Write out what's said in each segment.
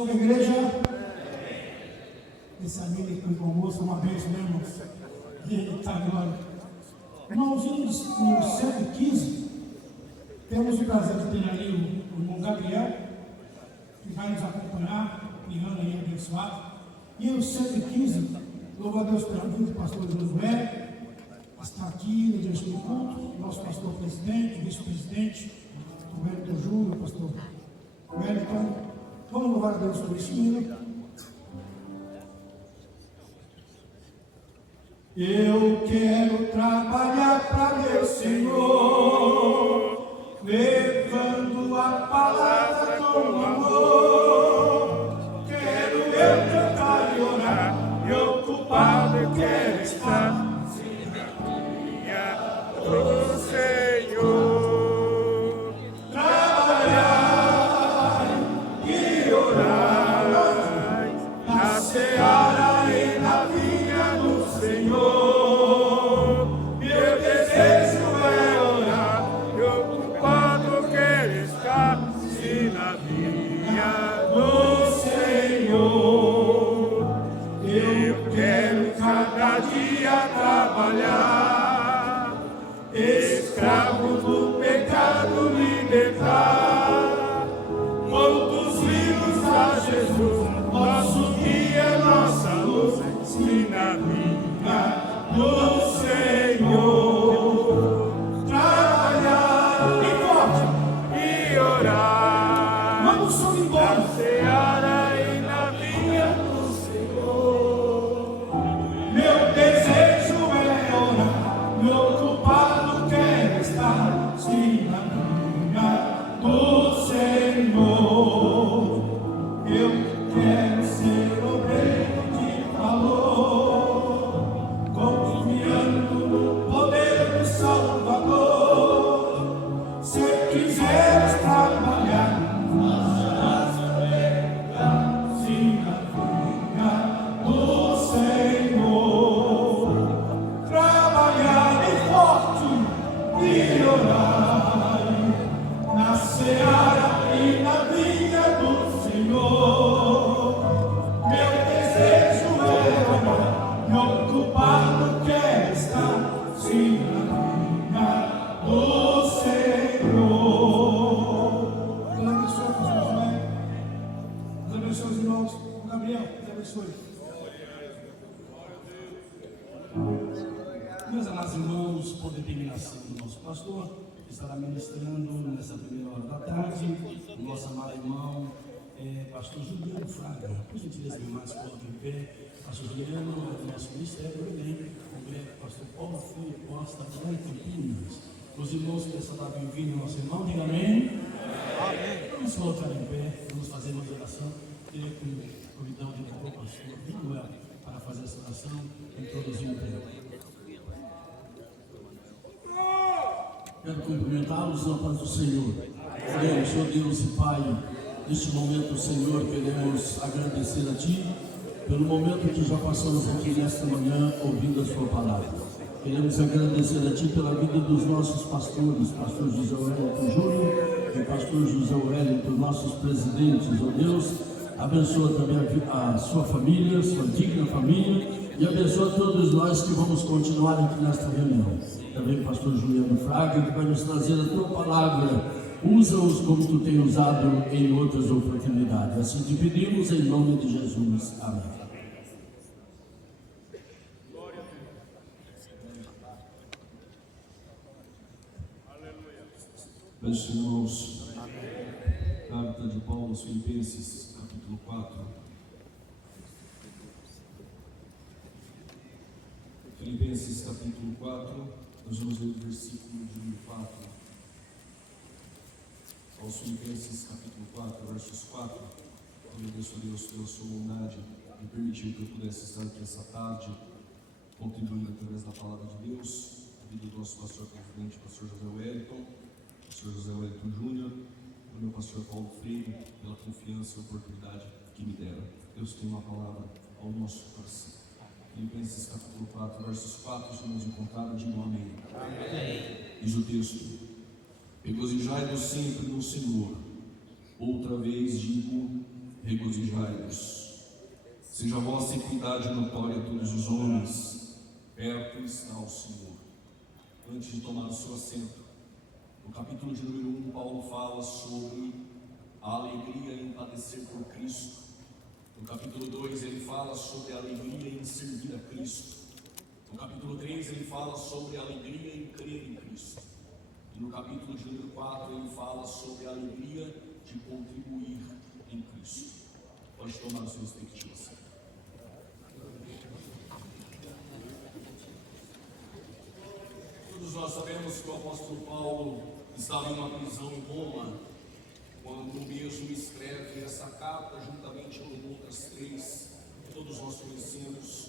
Salve a igreja. Esse amigo que foi com o almoço é uma bênção, né, irmãos? E ele está agora. Irmãozinhos, no 115, temos o prazer de ter ali o irmão Gabriel, que vai nos acompanhar, piano aí abençoado. E no 115, louvo a Deus pela vida do pastor Josué, está aqui no dia do culto, nosso pastor presidente, vice-presidente, o Wellington Júnior, o pastor Wellington. Vamos louvar a Deus por esse hino. Eu quero trabalhar para meu Senhor, levando a palavra com amor. Quero eu cantar e orar, e ocupado eu quero estar. Do Senhor, Trabalhar e orar na seara e na vinha do Senhor. meu desejo é orar, e ocupado quero estar, se na vinha do Senhor, eu quero cada dia trabalhar. escravo do pecado, libertar. Conduzimos a Jesus, nosso guia, nossa luz, Se na vinha do Senhor. Trabalhar e forte. e orar, Vamos subir embora. na seara e na vinha do Senhor. Meu desejo é orar, meu ocupado quer estar, sim, na vinha do Senhor. Eu quero ser obreiro de valor, confiando no poder do Salvador. Se quiseres trabalhar, sim, na vinha do Senhor. Trabalhar e forte e orar na seara e na vinha do Senhor. Meu desejo é orar, meu ocupado quer estar, sim, na vinha do Senhor. Deus abençoe, pastor Josué. Deus abençoe os irmãos. Gabriel, Deus abençoe. Meus amados irmãos, por determinação do nosso pastor, estará ministrando nessa primeira hora da tarde o nosso amado irmão, pastor Juliano Fraga. Por gentileza, irmãos, coloquem em pé. Pastor Juliano, do nosso ministério, também, congresso pastor Paulo Filho Costa, lá em Campinas. Os irmãos que essa tarde bem-vindos, nosso irmão, diga amém. Vamos colocar em pé, vamos fazer uma oração. Queria convidar o diretor, o pastor Manuel, para fazer essa oração e introduzir o tempo. Quero cumprimentá-los na paz do Senhor. Oremos, ó Deus e Pai, neste momento, Senhor, queremos agradecer a Ti pelo momento que já passamos aqui nesta manhã ouvindo a Sua palavra. Queremos agradecer a Ti pela vida dos nossos pastores, pastor José Wellington Júnior e pastor José Wellington, nossos presidentes, ó Deus. Abençoa também a sua família, sua digna família, e abençoa todos nós que vamos continuar aqui nesta reunião. Também o pastor Juliano Fraga, que vai nos trazer a tua palavra. Usa-os como tu tem usado em outras oportunidades. Assim te pedimos em nome de Jesus. Amém. Meus irmãos, carta de Paulo aos Filipenses, capítulo 4. Filipenses, capítulo 4, nós vamos ler o versículo de 4. Aos Filipenses, capítulo 4, versos 4. Eu agradeço a Deus pela sua bondade e permitiu que eu pudesse estar aqui essa tarde, contribuindo através da palavra de Deus, a vida do nosso pastor presidente, pastor José Wellington, pastor José Wellington Júnior, e o meu pastor Paulo Freire, pela confiança e oportunidade que me deram. Deus tem uma palavra ao nosso coração. Filipenses capítulo 4, versos 4, se nos encontraram, digam amém. Amém. Diz o texto: regozijai-vos sempre no Senhor. Outra vez digo, regozijai-vos. Seja a vossa equidade notória a todos os homens, perto está o Senhor. Antes de tomar o seu assento, no capítulo de número 1, Paulo fala sobre a alegria em padecer por Cristo. No capítulo 2, ele fala sobre a alegria em servir a Cristo. No capítulo 3, ele fala sobre a alegria em crer em Cristo. E no capítulo de número 4, ele fala sobre a alegria de contribuir em Cristo. Pode tomar o seu respectivo assento. Todos nós sabemos que o apóstolo Paulo estava em uma prisão em Roma, quando mesmo escreve essa carta, juntamente com outras 3, que todos nós conhecemos: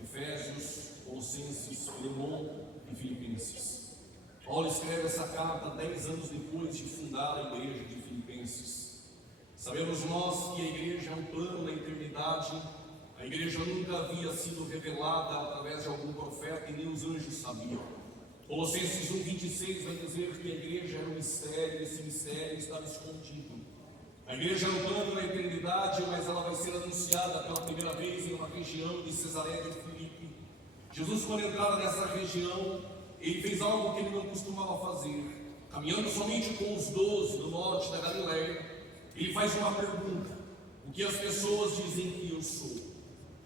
Efésios, Colossenses, Filemon e Filipenses. Paulo escreve essa carta 10 anos depois de fundar a igreja de Filipenses. Sabemos nós que a igreja é um plano na eternidade. A igreja nunca havia sido revelada através de algum profeta e nem os anjos sabiam. Colossenses 1,26 vai dizer que a igreja era um mistério, e esse mistério estava escondido. A igreja é um plano na eternidade, mas ela vai ser anunciada pela primeira vez em uma região de Cesareia de Filipe. Jesus, quando entrara nessa região, ele fez algo que ele não costumava fazer. Caminhando somente com os 12 do norte da Galileia, ele faz uma pergunta: o que as pessoas dizem que eu sou?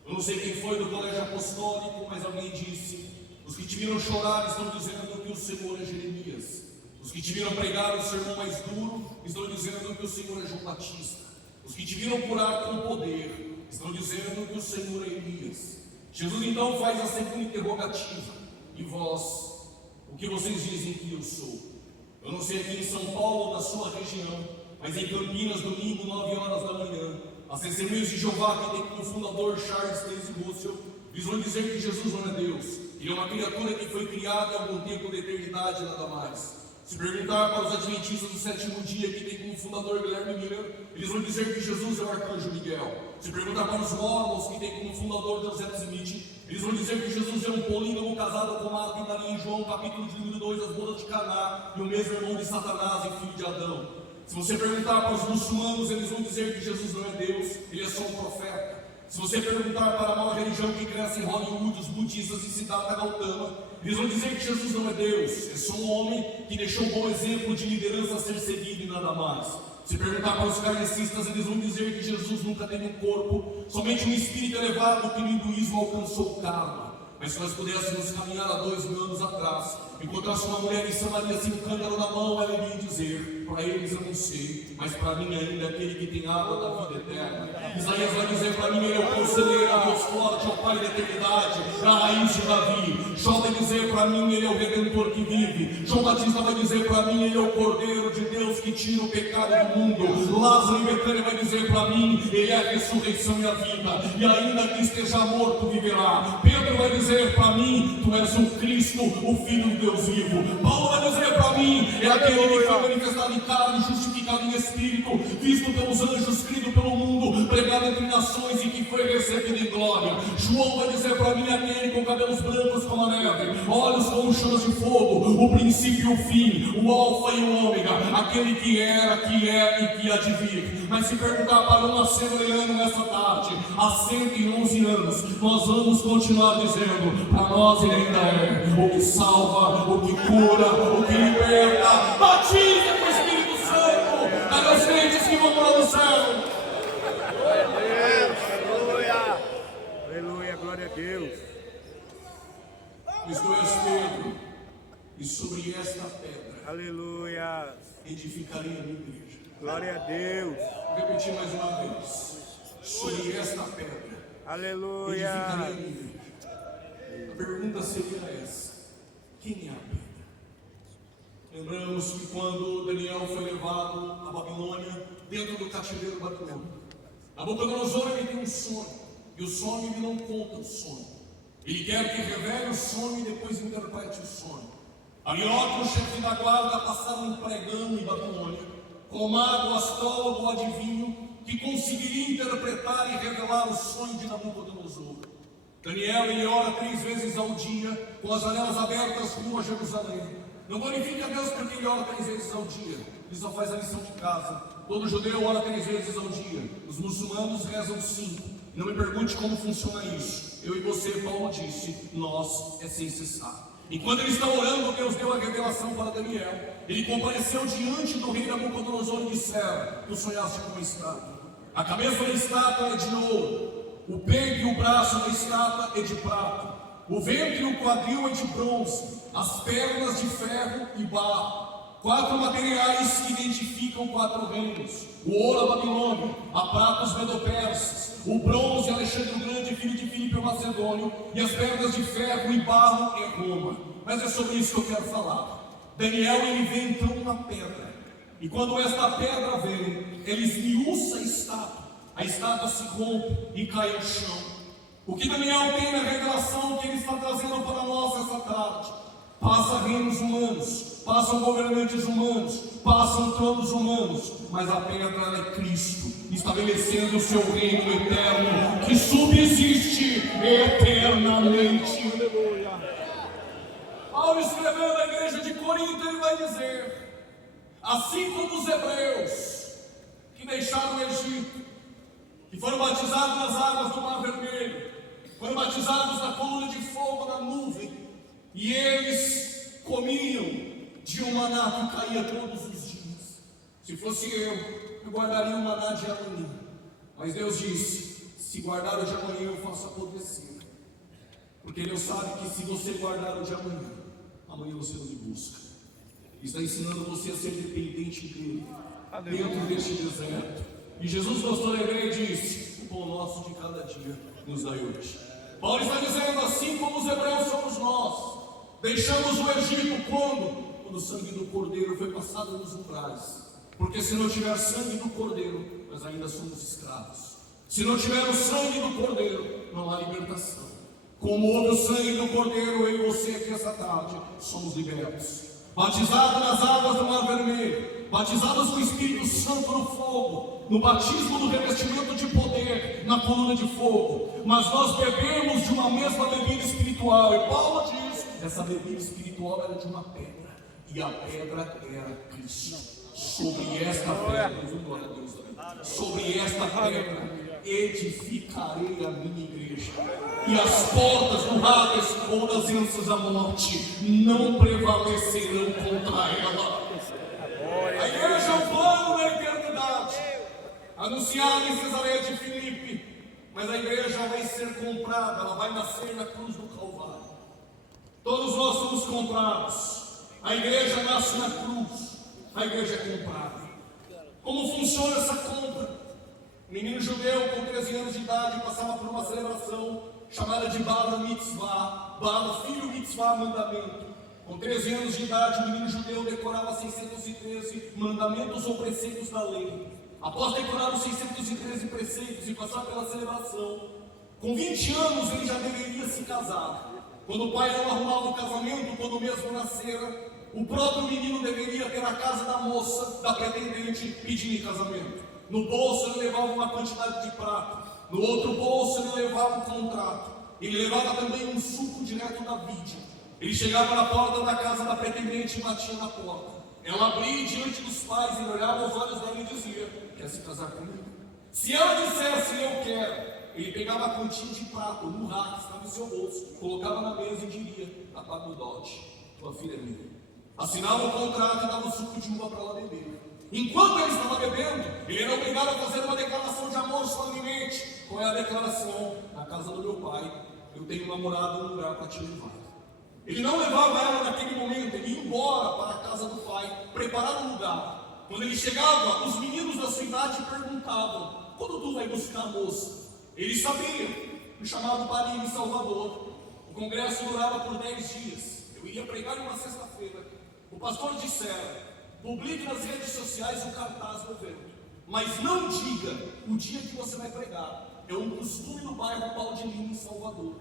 Eu não sei quem foi do colégio apostólico, mas alguém disse: os que te viram chorar estão dizendo que o Senhor é Jeremias. Os que te viram pregar o sermão mais duro estão dizendo que o Senhor é João Batista. Os que te viram curar com poder estão dizendo que o Senhor é Elias. Jesus então faz a segunda interrogativa: e vós, o que vocês dizem que eu sou? Eu não sei aqui em São Paulo, na sua região, mas em Campinas, domingo, 9 horas da manhã, as Testemunhas de Jeová, que tem como fundador Charles Taze Russell, eles vão dizer que Jesus não é Deus. Ele é uma criatura que foi criada em algum tempo da eternidade, nada mais. Se perguntar para os adventistas do 7º dia, que tem como fundador Guilherme Miller, eles vão dizer que Jesus é o arcanjo Miguel. Se perguntar para os mormons, que tem como fundador Joseph Smith, eles vão dizer que Jesus é um polígamo casado com Marta e Maria em João, capítulo de número 2, as bodas de Caná, e o mesmo irmão de Satanás e filho de Adão. Se você perguntar para os muçulmanos, eles vão dizer que Jesus não é Deus, ele é só um profeta. Se você perguntar para a nova religião que cresce em Hollywood, os budistas e Siddhartha Gautama, eles vão dizer que Jesus não é Deus, é só um homem que deixou um bom exemplo de liderança a ser seguido e nada mais. Se perguntar para os kardecistas, eles vão dizer que Jesus nunca teve um corpo, somente um espírito elevado que no hinduísmo alcançou o karma. Mas se nós pudéssemos caminhar há 2000 anos atrás, encontrasse uma mulher em Samaria sem um cântaro na mão, ela iria dizer: para eles eu não sei, mas para mim ainda é aquele que tem água da vida eterna. Isaías vai dizer: para mim ele é o conselheiro, é Deus forte, é o Pai da eternidade, é a raiz de Davi. Jó vai dizer: para mim ele é o Redentor que vive. João Batista vai dizer: para mim ele é o Cordeiro de Deus que tira o pecado do mundo. Lázaro em Betânia vai dizer: para mim ele é a ressurreição e a vida, e ainda que esteja morto viverá. Pedro vai dizer: para mim tu és o Cristo, o Filho de Deus vivo. Paulo vai dizer: para mim é aquele que foi manifestado em carne, justificado em espírito, visto pelos anjos, crido pelo mundo, pregado entre nações e que foi recebido em glória. João vai dizer: para mim é aquele com cabelos brancos como a neve, olhos como chamas de fogo, o princípio e o fim, o alfa e o ômega, aquele que era, que é e que há de vir. Mas se perguntar para um assembleano nessa tarde, há 111 anos, nós vamos continuar dizendo: para nós ele ainda é o que salva, o que cura, o que liberta. Batiza com o Espírito Santo, cada os crentes que vão morar no céu. Aleluia! Aleluia, glória a Deus! Pois tu és Pedro, e sobre esta pedra Aleluia! edificarei a minha igreja. Glória a Deus! Vou repetir mais uma vez: sobre esta pedra Aleluia! edificarei a minha igreja. A pergunta seria essa: quem é a pedra? Lembramos que quando Daniel foi levado à Babilônia, dentro do cativeiro babilônico, Nabucodonosor ele tem um sonho, e o sonho ele não conta o sonho. Ele quer que revele o sonho e depois interprete o sonho. Arioque, o chefe da guarda, passava um pregão em Babilônia, com o mago, o astrólogo, o adivinho, que conseguiria interpretar e revelar o sonho de Nabucodonosor. Daniel, ele ora 3 vezes ao dia, com as janelas abertas rumo a Jerusalém. Não glorifique a Deus porque ele ora 3 vezes ao dia. Ele só faz a lição de casa. Todo judeu ora 3 vezes ao dia. Os muçulmanos rezam 5. Não me pergunte como funciona isso. Eu e você, Paulo disse, nós é sem cessar. Enquanto eles estão orando, Deus deu a revelação para Daniel. Ele compareceu diante do rei Nabucodonosor e disseram: tu sonhaste com uma estátua. A cabeça da estátua é de ouro, o peito e o braço da estátua é de prata, o ventre e o quadril é de bronze, as pernas de ferro e barro. 4 materiais que identificam 4 reinos: o ouro a Babilônia, a prata os medo-persas, o bronze Alexandre o Grande, filho de Filipe o Macedônio, e as pernas de ferro e barro é Roma. Mas é sobre isso que eu quero falar. Daniel, ele vê então uma pedra, e quando esta pedra vem, ele esmiuça a estátua se rompe e cai ao chão. O que Daniel tem na revelação que ele está trazendo para nós essa tarde: passa reinos humanos, passam governantes humanos, passam tronos humanos, mas a pedra é Cristo, estabelecendo o seu reino eterno, que subsiste eternamente. Paulo, escrevendo à igreja de Corinto, ele vai dizer: assim como os hebreus que deixaram o Egito, que foram batizados nas águas do Mar Vermelho, foram batizados na coluna de fogo, na nuvem, e eles comiam de um maná que caía todos os dias. Se fosse eu guardaria o maná de amanhã. Mas Deus disse: se guardar o de amanhã, eu faço apodrecer. Porque Deus sabe que se você guardar o de amanhã, amanhã você não me busca. Está ensinando você a ser dependente dele, dentro deste deserto. E Jesus, pastor Hebreu, disse: o pão nosso de cada dia nos dai hoje. Paulo está dizendo: assim como os hebreus somos nós, deixamos o Egito quando o sangue do Cordeiro foi passado nos umbrais. Porque se não tiver sangue do Cordeiro, nós ainda somos escravos. Se não tiver o sangue do Cordeiro, não há libertação. Como houve o sangue do Cordeiro, eu e você aqui essa tarde somos libertos. Batizados nas águas do Mar Vermelho, batizados com o Espírito Santo no fogo, no batismo do revestimento de poder, na coluna de fogo. Mas nós bebemos de uma mesma bebida espiritual. E Paulo diz: essa bebida espiritual era de uma pedra, e a pedra era Cristo. Sobre esta pedra, sobre esta pedra edificarei a minha igreja, e as portas do Hades ou das ânsias da morte não prevalecerão contra ela. A igreja é o plano da eternidade, anunciado em Cesareia de Filipe, mas a igreja vai ser comprada, ela vai nascer na cruz do Calvário. Todos nós somos comprados. A igreja nasce na cruz, a igreja é comprada. Como funciona essa compra? O menino judeu com 13 anos de idade passava por uma celebração chamada de Bar Mitzvah, Bar, filho Mitzvah, mandamento. Com 13 anos de idade, o menino judeu decorava 613 mandamentos ou preceitos da lei. Após decorar os 613 preceitos e passar pela celebração, com 20 anos ele já deveria se casar. Quando o pai não arrumava o casamento, quando mesmo nascera, o próprio menino deveria ter a casa da moça, da pretendente, pedindo em casamento. No bolso ele levava uma quantidade de prata, no outro bolso ele levava um contrato, ele levava também um suco direto da vide. Ele chegava na porta da casa da pretendente e batia na porta. Ela abria diante dos pais, ele olhava os olhos dela e dizia: quer se casar comigo? Se ela dissesse eu quero, ele pegava a quantia de prata, um rato que estava em seu bolso, colocava na mesa e diria: tá pago o dote, tua filha é minha. Assinava o contrato e dava o suco de uva para ela beber. Enquanto ele estava bebendo, ele era obrigado a fazer uma declaração de amor solenemente. Qual é a declaração? Na casa do meu pai, eu tenho namorado um lugar para te levar. Ele não levava ela naquele momento, ele ia embora para a casa do pai, preparar um lugar. Quando ele chegava, os meninos da sua idade perguntavam: quando tu vai buscar a moça? Ele sabia, me chamava para ir em Salvador. O congresso durava por 10 dias. Eu iria pregar em uma sexta-feira. O pastor dissera: publique nas redes sociais o cartaz do evento, mas não diga o dia que você vai pregar. É um costume no bairro Pau de Lima, em Salvador.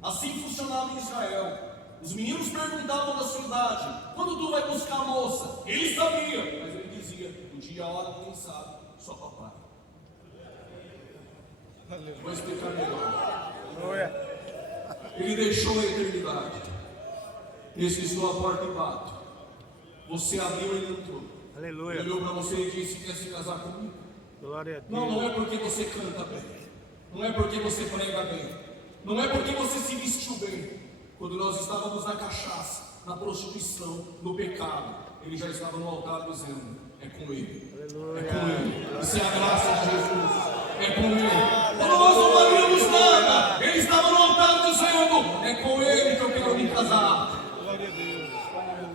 Assim funcionava em Israel. Os meninos perguntavam da sua idade: quando tu vai buscar a moça? Ele sabia, mas ele dizia: o dia e a hora ninguém sabe, só papai. Vou explicar melhor. Ele deixou a eternidade. Esse estou à porta e bato. Você abriu e ele entrou. Ele Aleluia. olhou para você e disse: quer se casar comigo? Glória a Deus. Não, não é porque você canta bem, não é porque você prega bem, não é porque você se vestiu bem. Quando nós estávamos na cachaça, na prostituição, no pecado, ele já estava no altar dizendo: é com ele, Aleluia. é com ele, isso é a graça de Jesus, é com ele. Quando nós não valíamos nada, ele estava no altar dizendo: é com ele que eu quero me casar. Glória a Deus.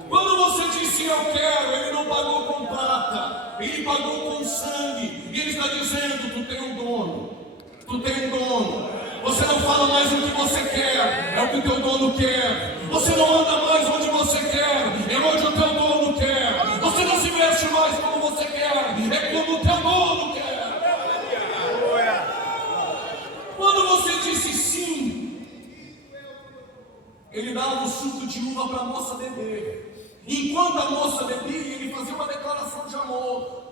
Quando você disse eu quero, ele não pagou com prata, ele pagou com sangue. E ele está dizendo: tu tem um dono, tu tem um dono. Você não fala mais o que você quer, é o que o teu dono quer. Você não anda mais onde você quer, é onde o teu dono quer. Você não se veste mais como você quer, é como o teu dono quer. Quando você disse sim, ele dava o suco de uva para a moça beber. Enquanto a moça bebia, ele fazia uma declaração de amor: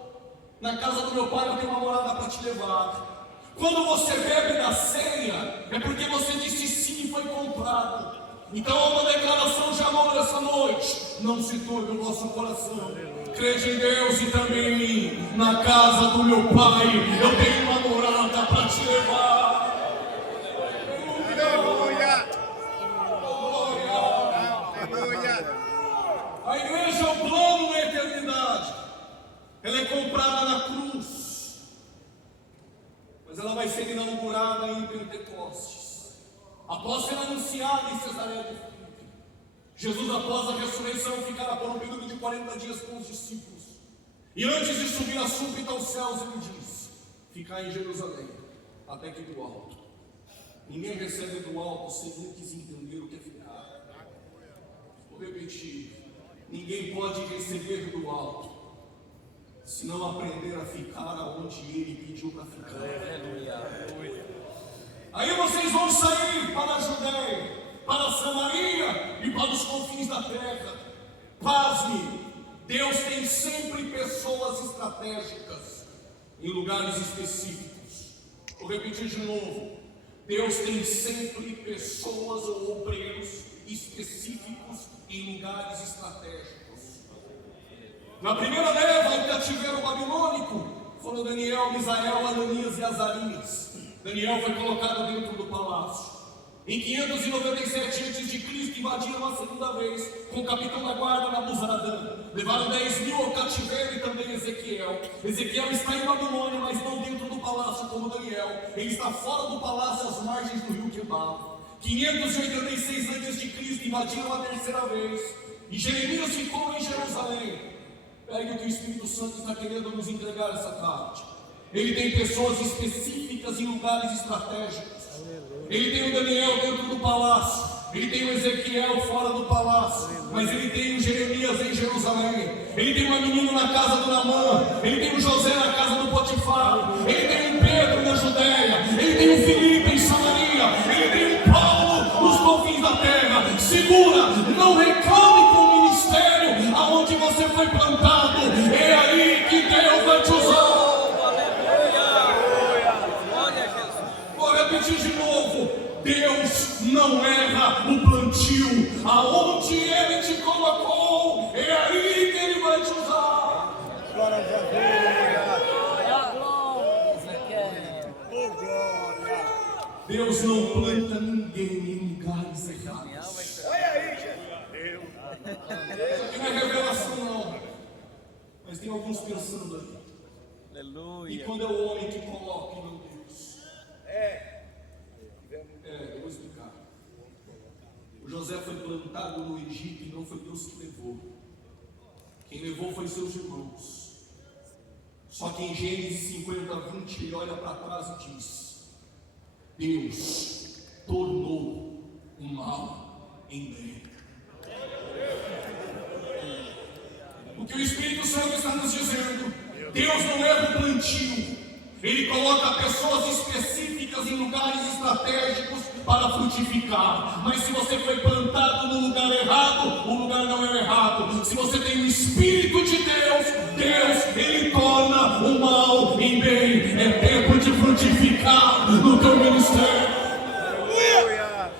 na casa do meu pai eu tenho uma morada para te levar. Quando você bebe da ceia, é porque você disse sim e foi comprado. Então há uma declaração de amor essa noite. Não se turbe o vosso coração. Crede em Deus e também em mim. Na casa do meu pai eu tenho uma morada para te levar. Aleluia. Glória. Aleluia. A igreja é o plano na eternidade. Ela é comprada na cruz, mas ela vai ser inaugurada em Pentecostes, após ser anunciada em Cesareia de Filipe. Jesus, após a ressurreição, ficará por um período de 40 dias com os discípulos, e antes de subir a súbita aos céus, ele diz: ficar em Jerusalém, até que do alto. Ninguém recebe do alto sem antes entender o que é ficar. Vou repetir: ninguém pode receber do alto se não aprender a ficar aonde ele pediu para ficar. Aí vocês vão sair para a Judéia, para a Samaria e para os confins da terra. Pasme, Deus tem sempre pessoas estratégicas em lugares específicos. Vou repetir de novo: Deus tem sempre pessoas ou obreiros específicos em lugares estratégicos. Na primeira leva ao cativeiro babilônico foram Daniel, Misael, Ananias e Azarias. Daniel foi colocado dentro do palácio. Em 597 a.C. invadiram a segunda vez com o capitão da guarda Nabuzaradã. Levaram 10.000 ao cativeiro e também Ezequiel. Ezequiel está em Babilônia, mas não dentro do palácio como Daniel. Ele está fora do palácio, às margens do rio Quebal. 586 a.C. invadiram a terceira vez. E Jeremias ficou em Jerusalém. Pegue o que o Espírito Santo está querendo nos entregar essa tarde. Ele tem pessoas específicas em lugares estratégicos. Ele tem o Daniel dentro do palácio. Ele tem o Ezequiel fora do palácio. Mas ele tem o Jeremias em Jerusalém. Ele tem uma menina na casa do Naamã. Ele tem o José na casa do Potifar. Ele tem o Pedro na Judéia. Ele tem o Filipe em Samaria. Ele tem o Paulo nos confins da terra. Segura, não reclame com o ministério aonde você foi plantado. É aí que Deus vai te usar. Vou repetir de novo: Deus não erra o plantio. Aonde Ele te colocou, é aí que Ele vai te usar. Glória a Deus. Oh, glória. Deus não planta ninguém em lugares errados. Olha aí, gente. Deus. Isso aqui não é revelação, não. Mas tem alguns pensando aí. E quando é o homem que coloca e não Deus? Eu vou explicar. O José foi plantado no Egito e não foi Deus que levou. Quem levou foi seus irmãos. Só que em Gênesis 50:20 ele olha para trás e diz: Deus tornou o mal em bem. O que o Espírito Santo está nos dizendo: Deus não erra o plantio. Ele coloca pessoas específicas em lugares estratégicos para frutificar. Mas se você foi plantado no lugar errado, o lugar não é errado. Se você tem o Espírito de Deus, Ele torna o mal em bem. É tempo de frutificar no teu ministério. Aleluia.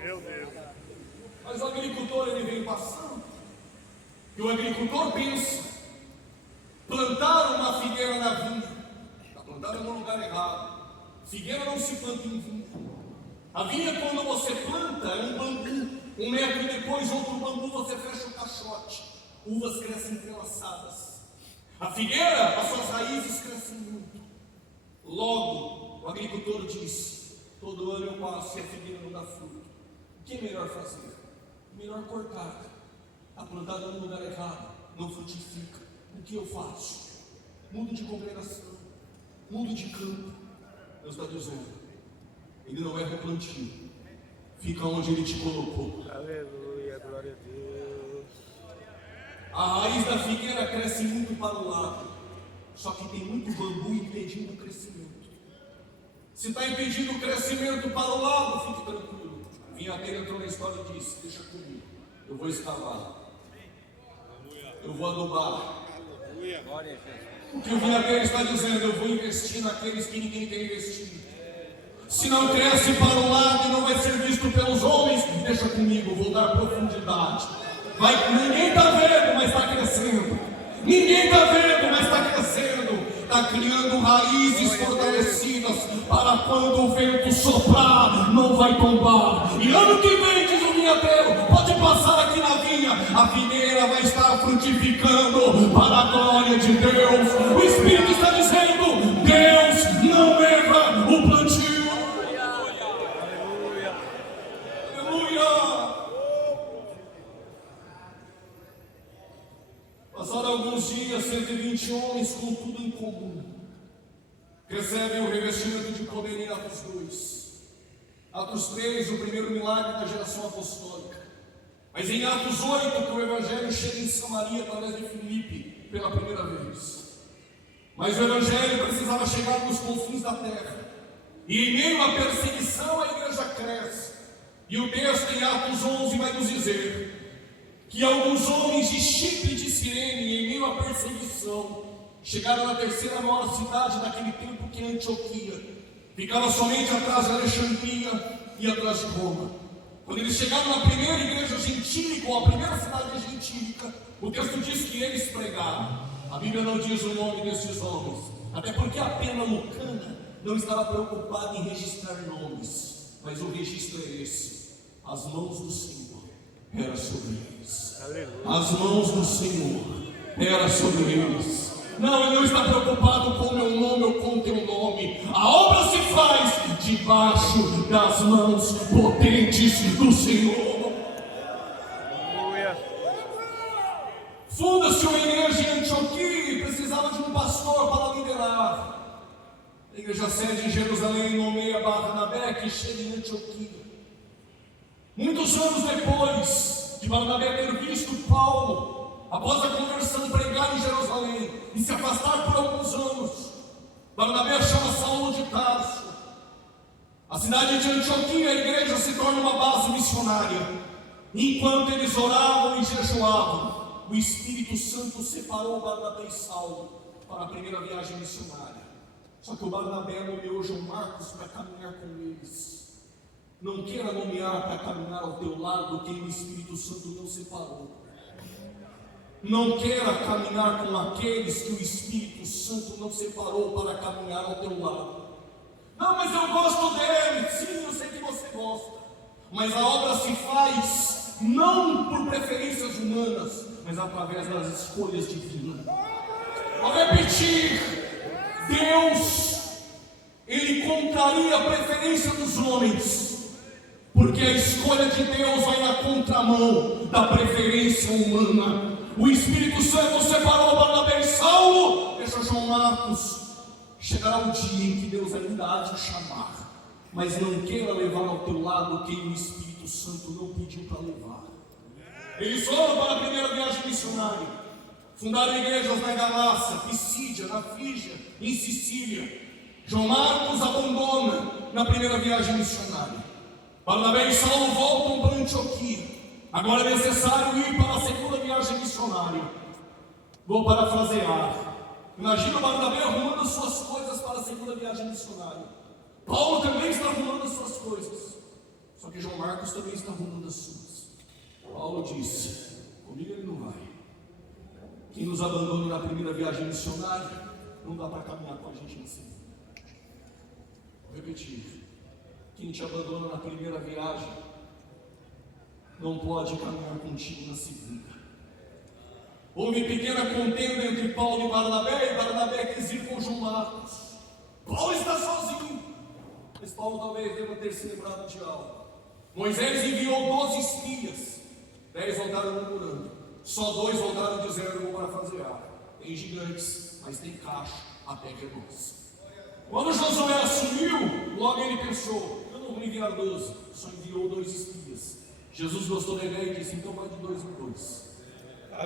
Meu Deus. Mas o agricultor, ele vem passando, e o agricultor pensa: plantar uma figueira na vinha, está plantada no lugar errado. Figueira não se planta em vinha. A vinha, quando você planta, é um bambu. 1 metro depois, outro bambu, você fecha o caixote. Uvas crescem entrelaçadas. A figueira, as suas raízes crescem muito. Logo, o agricultor disse: todo ano eu passo e a figueira não dá fruto. O que é melhor fazer? Melhor cortar. Está plantada no lugar errado, não frutifica. O que eu faço? Mudo de congregação, mudo de campo. Deus está dizendo: ele não erra o plantio, fica onde ele te colocou. Aleluia, glória a Deus. A raiz da figueira cresce muito para o lado, só que tem muito bambu impedindo o crescimento. Se está impedindo o crescimento para o lado, fique tranquilo. Vinhateiro entrou na história e disse: deixa comigo, eu vou escavar, eu vou adubar. O que o vinhateiro está dizendo: eu vou investir naqueles que ninguém quer investir. Se não cresce para o lado e não vai ser visto pelos homens, deixa comigo, vou dar profundidade. Ninguém está vendo, mas está crescendo. Ninguém está vendo, mas está crescendo. Está criando raízes fortalecidas para quando o vento soprar, não vai tombar. E ano que vem, diz o vinhateiro, pode passar aqui na vinha, a videira vai estar frutificando para a glória de Deus. O Espírito está dizendo: Deus não erra o plantio. Passaram alguns dias, 120 homens com tudo em comum recebem o revestimento de poder em Atos 2. Atos 3, o primeiro milagre da geração apostólica. Mas em Atos 8, que o Evangelho chega em Samaria através de Filipe pela primeira vez. Mas o Evangelho precisava chegar nos confins da terra. E em meio à perseguição, a igreja cresce. E o texto em Atos 11 vai nos dizer que alguns homens de Chipre e de Cirene, em meio à perseguição, chegaram na terceira maior cidade daquele tempo, que é Antioquia. Ficava somente atrás de Alexandria e atrás de Roma. Quando eles chegaram na primeira igreja gentílica, ou a primeira cidade gentílica, o texto diz que eles pregaram. A Bíblia não diz o nome desses homens, até porque a pena lucana não estava preocupada em registrar nomes, mas o registro é esse: as mãos do Senhor era sobre eles. As mãos do Senhor era sobre eles. Não, ele não está preocupado com o meu nome ou com o teu nome. A obra se faz debaixo das mãos potentes do Senhor. Funda-se uma igreja em Antioquia e precisava de um pastor para liderar. A igreja sede em Jerusalém nomeia Barnabé, que chega em Antioquia. Muitos anos depois de Barnabé ter visto Paulo, após a conversão, pregar em Jerusalém e se afastar por alguns anos, Barnabé chama Saulo de Tarso. A cidade de Antioquia, a igreja, se torna uma base missionária. Enquanto eles oravam e jejuavam, o Espírito Santo separou Barnabé e Saulo para a primeira viagem missionária. Só que o Barnabé nomeou João Marcos para caminhar com eles. Não queira nomear para caminhar ao teu lado quem o Espírito Santo não separou. Não queira caminhar com aqueles que o Espírito Santo não separou para caminhar ao teu lado. Não, mas eu gosto dele. Sim, eu sei que você gosta. Mas a obra se faz não por preferências humanas, mas através das escolhas divinas. Vou repetir: Deus, Ele contraria a preferência dos homens, porque a escolha de Deus vai na contramão da preferência humana. O Espírito Santo separou Barnabé e Saulo, deixa João Marcos. Chegará o dia em que Deus ainda há de chamar, mas não queira levar ao teu lado quem o Espírito Santo não pediu para levar. Eles foram para a primeira viagem missionária, fundaram igrejas na Galácia, Pisídia, na Frígia, em Sicília. João Marcos abandona na primeira viagem missionária. Barnabé e Saulo voltam para Antioquia. Agora é necessário ir para a segunda viagem missionária. Vou parafrasear. Imagina Barnabé arrumando as suas coisas para a segunda viagem missionária. Paulo também está arrumando as suas coisas. Só que João Marcos também está arrumando as suas. Paulo disse: comigo ele não vai. Quem nos abandone na primeira viagem missionária, não dá para caminhar com a gente na segunda. Vou repetir. Quem te abandona na primeira viagem, não pode caminhar contigo na segunda. Houve pequena contenda entre Paulo e Barnabé quis ir com João Marcos. Paulo está sozinho, mas Paulo talvez deva ter se lembrado de algo. Moisés enviou 12 espias, 10 voltaram murmurando, só 2 voltaram dizendo: vou parafrasear, tem gigantes, mas tem cacho, a terra é nossa. Quando Josué assumiu, logo ele pensou: eu não vou enviar 12, só enviou 2 espias. Jesus gostou da ideia e disse: então vai de 2 em 2.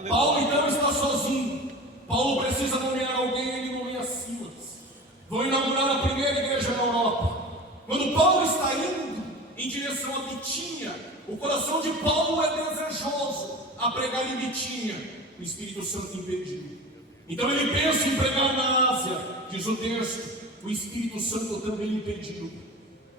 Paulo então está sozinho. Paulo precisa nomear alguém, ele nomeia Silas. Vão inaugurar a primeira igreja na Europa. Quando Paulo está indo em direção a Bitínia, o coração de Paulo é desejoso a pregar em Bitínia. O Espírito Santo impediu. Então ele pensa em pregar na Ásia. Diz o texto: o Espírito Santo também impediu,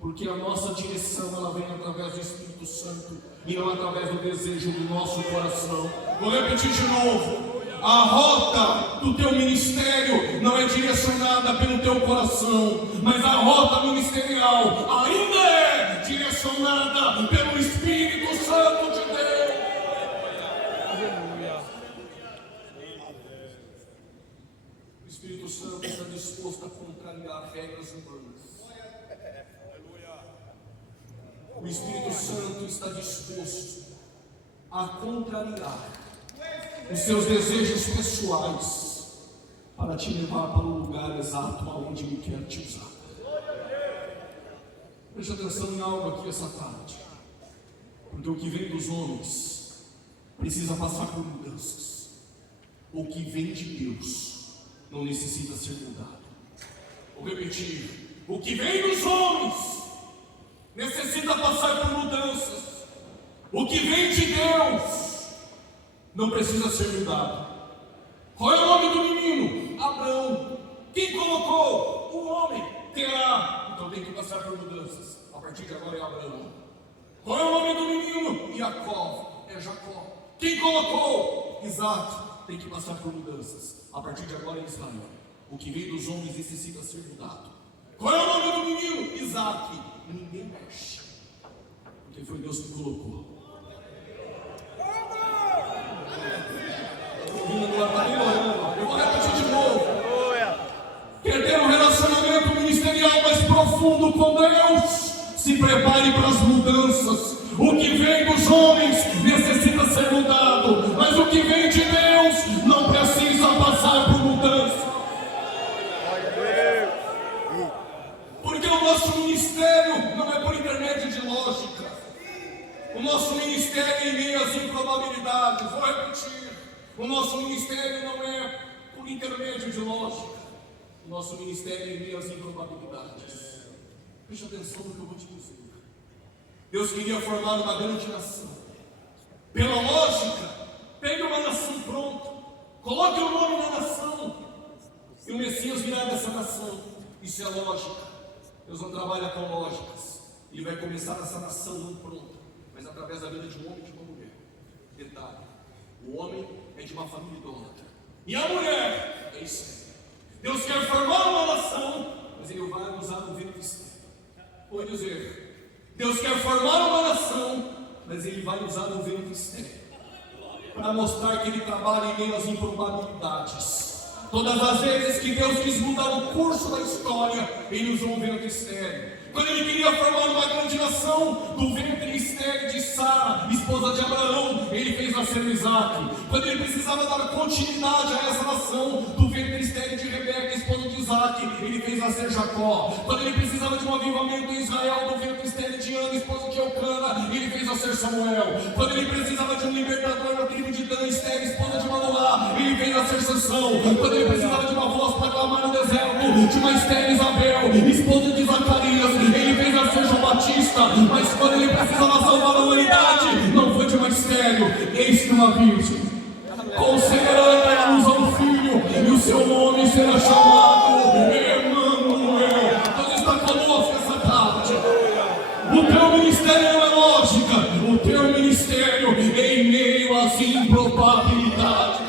porque a nossa direção ela vem através do Espírito Santo e não através do desejo do nosso coração. Vou repetir de novo: a rota do teu ministério não é direcionada pelo teu coração, mas a rota ministerial ainda é direcionada pelo Espírito Santo de Deus. Aleluia. O Espírito Santo está disposto a contrariar regras humanas. O Espírito Santo está disposto a contrariar os seus desejos pessoais para te levar para o lugar exato aonde Ele quer te usar. Preste atenção em algo aqui essa tarde, porque o que vem dos homens precisa passar por mudanças. O que vem de Deus não necessita ser mudado. Vou repetir: o que vem dos homens necessita passar por mudanças. O que vem de Deus não precisa ser mudado. Qual é o nome do menino? Abraão. Quem colocou? O homem. Terá. Então tem que passar por mudanças. A partir de agora é Abraão. Qual é o nome do menino? Jacó. É Jacó. Quem colocou? Isaac. Tem que passar por mudanças. A partir de agora é Israel. O que vem dos homens necessita ser mudado. Qual é o nome do menino? Isaac. Ninguém mexe, porque foi Deus que colocou. Eu vou repetir de novo. Quer ter um relacionamento ministerial mais profundo com Deus? Se prepare para as mudanças. O que vem dos homens necessita ser mudado, mas o que vem de Deus não precisa passar por mudança. Porque o nosso ministério não é por intermédio de lógica. O nosso ministério é em meio às improbabilidades. Vou repetir: o nosso ministério não é por intermédio de lógica. O nosso ministério é em meio às improbabilidades. Preste atenção no que eu vou te dizer. Deus queria formar uma grande nação. Pela lógica, pegue uma nação pronta, coloque o nome na nação, e o Messias virá dessa nação. Isso é lógica. Deus não trabalha com lógicas. Ele vai começar essa nação não pronta, mas através da vida de um homem e de uma mulher. Detalhe: o homem é de uma família idólatra e a mulher é Israel. Deus quer formar uma nação, mas Ele vai usar o ventre estéril. Vou dizer: Deus quer formar uma nação, mas Ele vai usar o ventre estéril para mostrar que Ele trabalha em meio às improbabilidades. Todas as vezes que Deus quis mudar o curso da história, Ele usou um ventre estéril. Quando Ele queria formar uma grande nação, do ventre estéril de Sara, esposa de Abraão, Ele fez nascer Isaac. Quando Ele precisava dar continuidade a essa nação, do ventre estéril de Rebeca, esposa de Isaac, Ele fez nascer Jacó. Quando Ele precisava de um avivamento em Israel, do ventre estéril de Ana, esposa de Eucana, Ele fez nascer Samuel. Quando Ele precisava de um libertador na tribo de Dan, Esther, esposa de Manoá, Ele fez nascer Sansão. Quando Ele precisava de uma voz para clamar no deserto, de uma Esther Isabel, esposa de Zacarias, Ele fez nascer João Batista. Mas quando Ele precisava salvar a humanidade, não foi de uma estéreo, eis que uma virgem conceberá a luz ao filho, e o seu nome será chamado Emanuel. Deus está conosco essa tarde. O teu ministério não é lógica, o teu ministério é em meio às improbabilidades.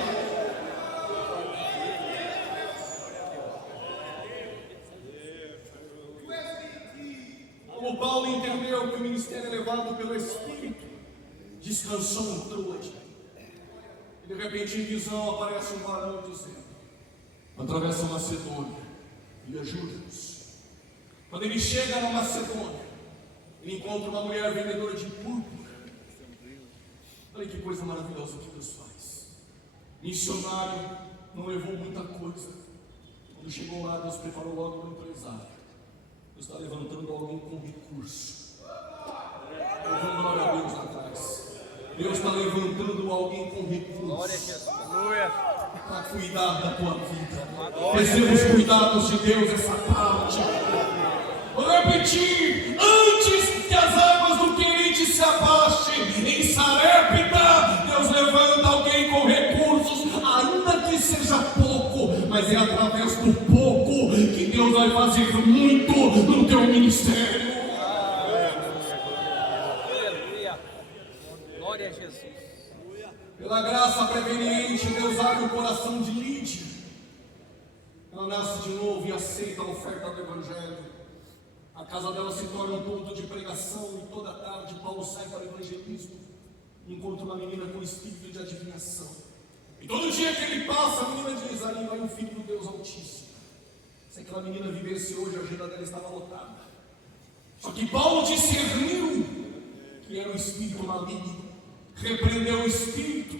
Como Paulo entendeu que o ministério é levado pelo Espírito, descansou em Troade. E de repente em visão aparece um varão dizendo: atravessa a Macedônia e ajuda-nos. Quando ele chega na Macedônia, ele encontra uma mulher vendedora de púrpura. Olha que coisa maravilhosa que Deus faz. Missionário não levou muita coisa. Quando chegou lá, Deus preparou logo um empresário. Deus está levantando alguém com recurso. Eu vou glória a Deus atrás. Deus está levantando alguém com recurso para cuidar da tua vida. Receba os cuidados de Deus essa tarde. Vou repetir: antes que as águas do Querite se abaixem em Sarepta, Deus levanta alguém com recursos, ainda que seja pouco, mas é através do pouco que Deus vai fazer muito no teu ministério. Aleluia. Glória a Jesus. Pela graça preveniente, Deus abre o coração de Lídia. Ela nasce de novo e aceita a oferta do Evangelho. A casa dela se torna um ponto de pregação e toda tarde Paulo sai para o evangelismo e encontra uma menina com espírito de adivinhação. E todo dia que ele passa, a menina diz: ali vai o Filho do Deus Altíssimo. Se aquela menina vivesse hoje, a agenda dela estava lotada. Só que Paulo discerniu que era o espírito maligno, repreendeu o espírito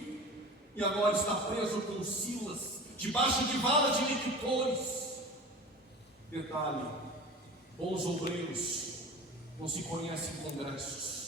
e agora está preso com Silas, debaixo de vara de lictores. Detalhe: bons obreiros não se conhecem em congressos.